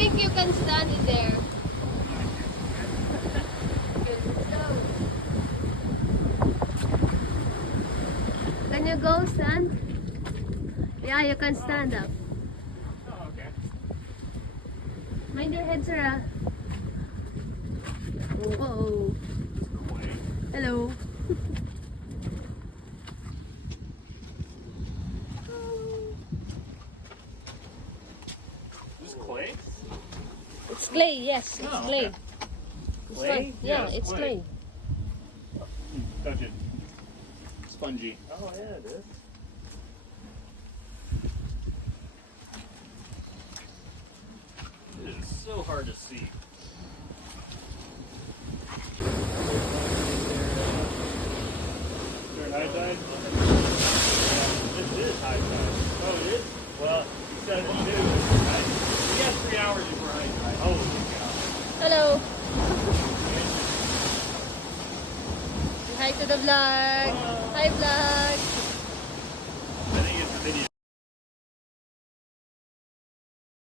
think you can stand in there. Can you go stand? Yeah, you can stand up. Oh, okay. Mind your head, sir. Whoa. Hello. This is clay? It's clay, yes, it's Oh, clay. okay. It's Clay? like, yeah, Yeah, it's clay. Touch it. Spongy. Oh, yeah, it is. It is so hard to see. Is there an high tide? Yeah, this is high tide. Oh, it is? Well, you said it too. Right? We got 3 hours before high tide. Holy cow. Hello. Say hi to the vlog. Hi vlog.